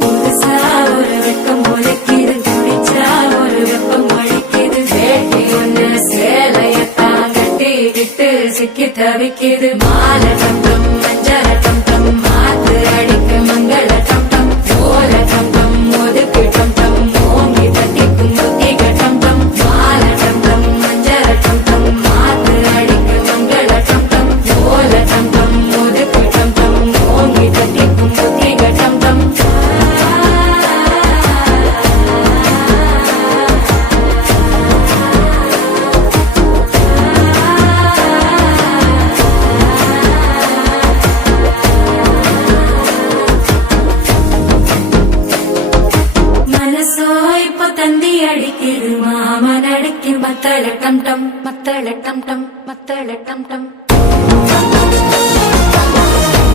புதுசா ஒரு வெக்கம் முளைக்குது, குடிச்சா ஒரு வெப்பம் அழிக்குது. வேட்டி ஒண்ணு சேலையத்தான் கட்டிக்கிட்டு சிக்கி தவிக்குது. மாலை டம் மஞ்சள டம் மாத்து அடிக்க மங்கள டம் ஓல டம் ஒதுக்கு டம் ஓங்கி தட்டிக்கும் புத்திக டம் மாலை டம் மஞ்சள டம் மாத்து அடிக்க மங்கள டம் ஓல டம் ஒதுக்கு டம் ஓங்கி தட்டிக்கும் புத்திக டம் மனசோ இப்போ தந்தி அடிக்குது. மாமன் அடிக்கும் மத்தள டம் மத்தள டம் மத்தள டம்